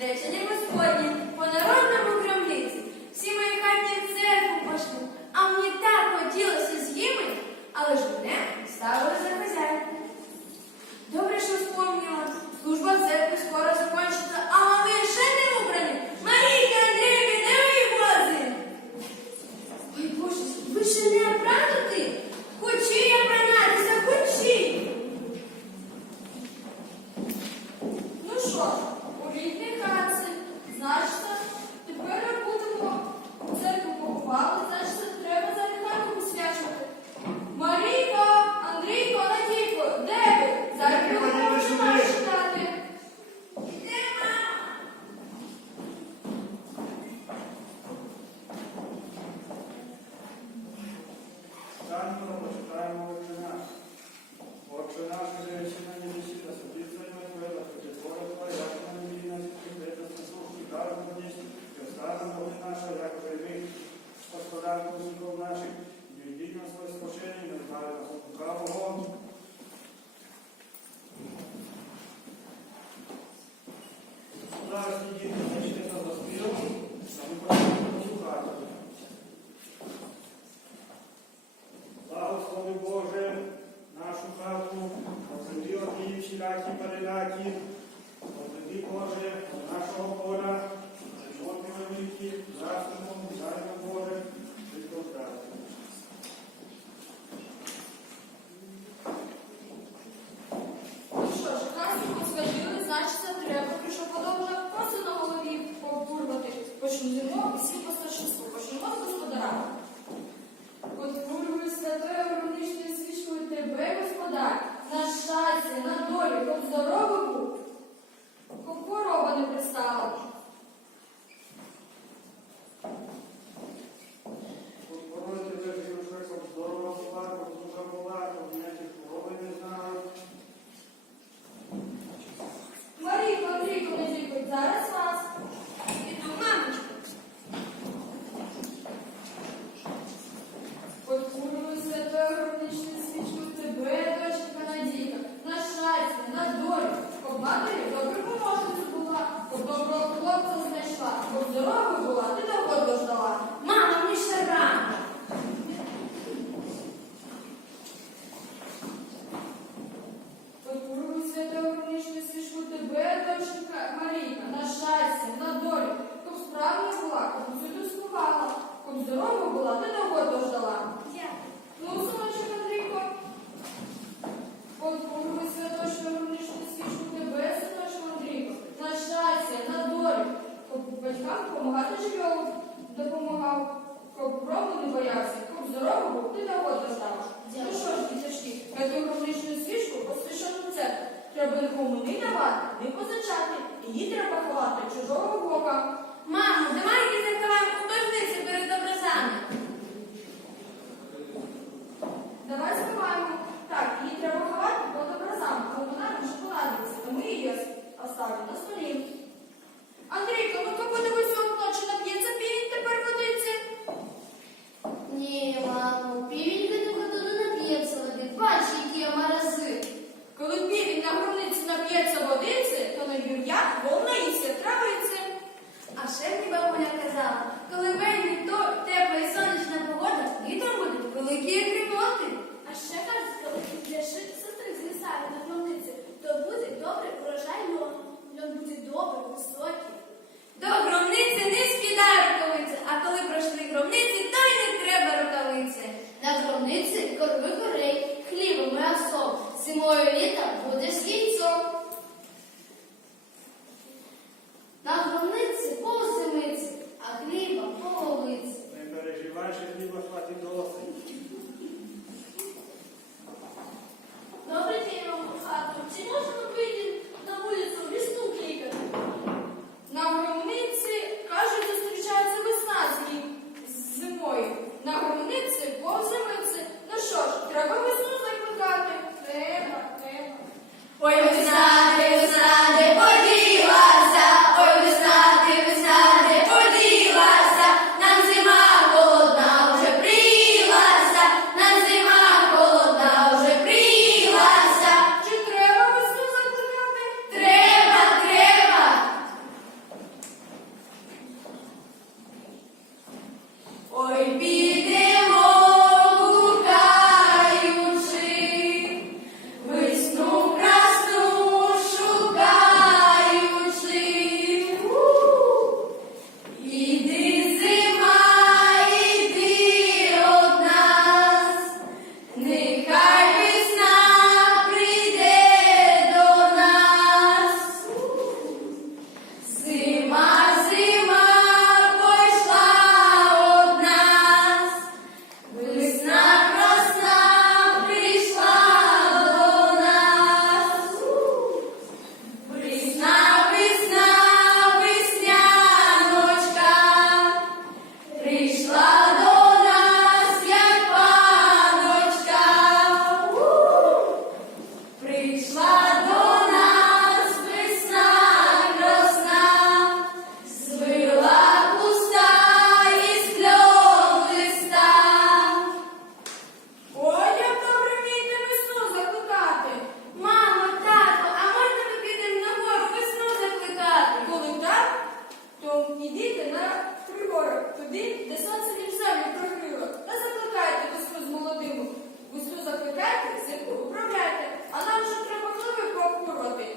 речення Господні, по народному крамниці. Всі мої хатні в церкву пошли, а мені так хотілося з ними, але ж мене ставили за хазяйку. Добре, що вспомнила. Служба в церкві скоро закінчиться, а мами ще не убрані. Марійка, Андрійка, де мої вози? Ой, Боже, ви ще не обрадуєте? Хочі я пронятися, хочі! Ну що ж, у рідній хаті, значить, тепер будемо у церкву поховали, значить, треба за хату посвячувати. Марійка, Андрійко, Надійко, де ви? Зараз будемо читати. Де мама? Станемо, почитаємо Отче наш. Отче наш, що живеш на небесі, да святиться ім'я Твоє, да прийде воля Твоя, як на небі, на землі, да слухай, кажемо дністі, і оставимо воли наша, як прийми, господарку усіков наших, і війдіть на своє спочинення, не знаю нас от лукавого. Зараз ті діти зачитися за співом, а ми почнемо послухати. Благослови Боже нашу хату, отведи от всілякі переляки, отведи Боже нашого поля, животи великі, засухом, даймо Боже, відповідати. Ну що ж, хату посвятили, значить, треба, що подовжа коси на голові побурвати. Почну зимов і всі по старшинству, почнемо з господарами. Подпурвуй святою громничною свічкою тебе, Господар, на щастя, на долю, хоч здоровий був, хоч хвороба не пристала. Господи, тебе живе, щоб здорова була, щоб душа була, щоб ніяких хвороби не знала. Марійко, Андрійко, Надійко, зараз вас. Іду, мамочко. Подпурвуй святою громничною свічкою тебе, доченька Надійка, на щастя, на долю, щоб матері добре поможницю була, щоб доброго хлопця знайшла, щоб здоровою була, ти довго дождала. Мама, мені ще рано. Подпурвуй святою громничною свічкою тебе, доченька Марійка, на щастя, на долю, щоб справна була, щоб всюди скувала, щоб здорова була, ти довго дождала. Ну, синочок Андрійко, подпурвуй святою громничною свічкою тебе, синочок Андрійко, на щастя, на долю, щоб батькам допомагати живьову допомагав, щоб грому не боявся, щоб здоровий був, ти довго дождав. Ну що ж, діточки, святою громничною свічку посвящену церкву треба нікому не давати, не позичати, її треба ховати чужого бока. Мамо, давай її заховаємо у божниці перед образами. Давай сховаємо. Так, її треба ховати під образами, але вона може понадобиться, тому її оставлю на столі. Андрійко, ну-ка подивись у окно, чи нап'ється півень тепер водиці? Ні, мамо, півень до нього не нап'ється води. Бач, які марази. Коли півень на громниці нап'ється водиці, то на юр'ях волнаїться, травиться. А ще мені бабуля казала, коли вельми тепла і сонячна погода, літом будуть великі грімоти. А ще кажуть, коли підляши сестри злісають на громниці, то буде добрий урожай льону. Льон буде добрий, високий. До громниці не скидай рукавиці, а коли пройшли громниці, то й не треба рукавиці. На громниці корми корей, хлібом і осом. Зимою літом будеш з яйцом. На громниці повзимиці, а хліба половиці. Не переживай, що хліба хватить досить. Добрий день вам у хату. Чи можемо вийти на вулицю весну кликати? На громниці, кажуть, зустрічається весна з зимою. На громниці повзимиці. Ну що ж, треба весну закликати. Треба. Ідіть на пригорок, туди, де сонце ніж землю прогріло, та закликайте весну з молодими. Весну закликайте, зимку управляйте, а нам же треба хливи покурвати.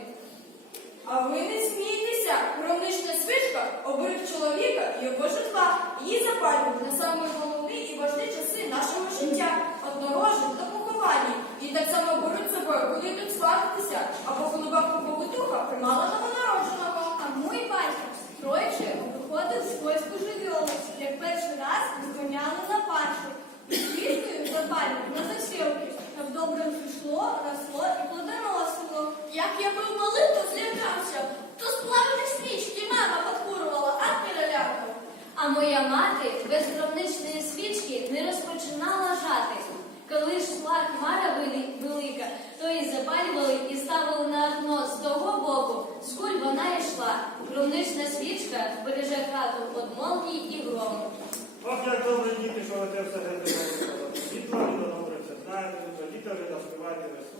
А ви не смійтеся, громнична свічка оберіг чоловіка і його житла. Її запалюють на самі головні і важні часи нашого життя, від народжень до поховання. І так само беруть з собою, коли йдуть свататися, або голубавку повитуха приймала новонародженого. А мій батько тройче виходив з войску живьову, як перший раз зганяли на паршу. І свічкою запалював на засілки, щоб добре пішло, росло і плодоносило. Як я був малий, то злякався. То з пламені свічки мама подкурувала, а перелякав. А моя мати без гробничної свічки не розпочинала жати. Коли ж йшла хмара велика, то її запалювали і ставили на окно з того боку, скуль вона йшла. Громнична свічка береже хату від молнії і грому. Ох, як добре, діти, що ви те все геть не розказали. Дітвори добре все знаєте, то діти вже наспівайте весну.